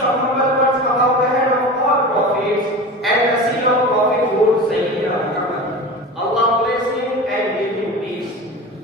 some humble words about the head of all prophets and the seal of prophethood, Sayyidina Muhammad. Allah bless him and give him peace.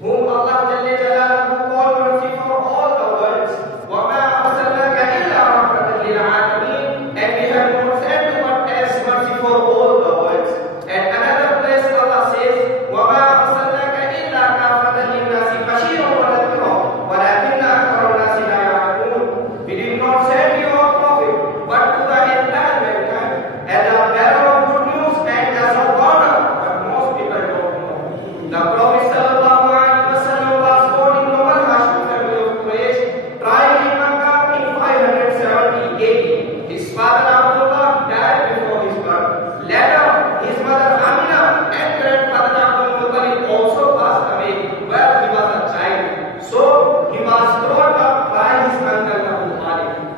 Whom Allah Jalla Jalaluhu called mercy for all the worlds. وَمَا أَرْسَلْنَاكَ إِلَّا رَحْمَةً لِلْعَالَمِينَ. And we have not sent you but as mercy for all the worlds. And another place Allah says, وَمَا أَرْسَلْنَاكَ إِلَّا كَافَةً لِلنَّاسِ بَشِيرًا وَنَذِيرًا وَلَكِنَّ أَكْثَرَ النَّاسِ لَا يَعْلَمُونَ. We did not send you a prophet but to the entire mankind as a bearer of good news and as a warner, but most people don't know. The Prophet sallallahu alaihi wasallam was born in noble Hashim family of Quraysh, tried in Makkah in 570 AD. His father Abdullah died before his birth. Later, his mother Amina and grandfather Abdul Muttalib also passed away while he was a child. So he was brought up by his uncle Abu Talib.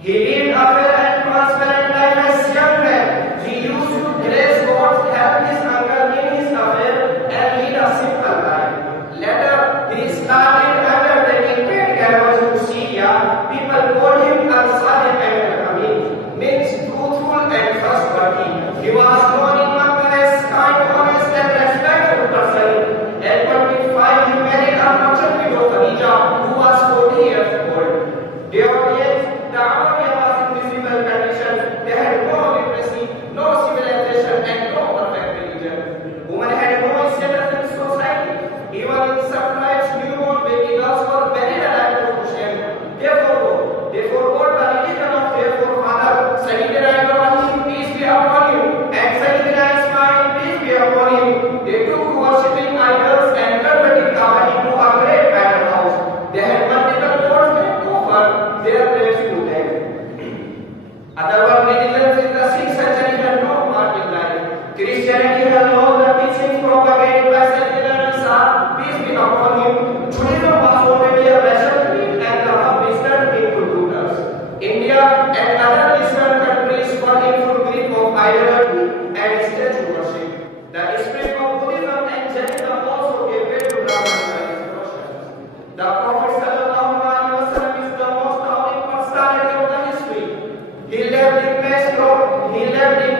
He lived a fair and transparent life as young man. He used to grace God's help his uncle in his affair and lead a simple life. Later, he started undertaking trade caravans to Syria. People called him Al-Sadiq and Al-Amin, means truthful and trustworthy. He was known in Makkah as kind, honest and respectful person. At 25, he married a merchant widow Khadija, who was 40 years old. Their age, the Arabia was in visible condition. They had no literacy, no civilization, and no perfect religion. Women had no status in society. Even in some tribes, newborn baby girls were buried alive to shame. They forgot the religion of their forefather, Sayyidina Ibrahim, peace be upon you, and Sayyidina Ismail, peace be upon him. They took to worshipping idols and converting Kaaba into a great battle house. They had multiple gods and offered their prayers to them. Other world religions in the 6th century had no part in life. Christianity had known the teachings propagated by Sayyidina Isa, peace be upon him. Judaism was already a rational creed and the hub is turned into rooters. India and other Eastern countries were in full grip of idolatry and statue worship. The spirit of Buddhism and Jainism also gave way to Brahmanical distortions. The Prophet sallallahu alaihi wasallam is the most towering personality of the history. He lived in Mexico, he lived in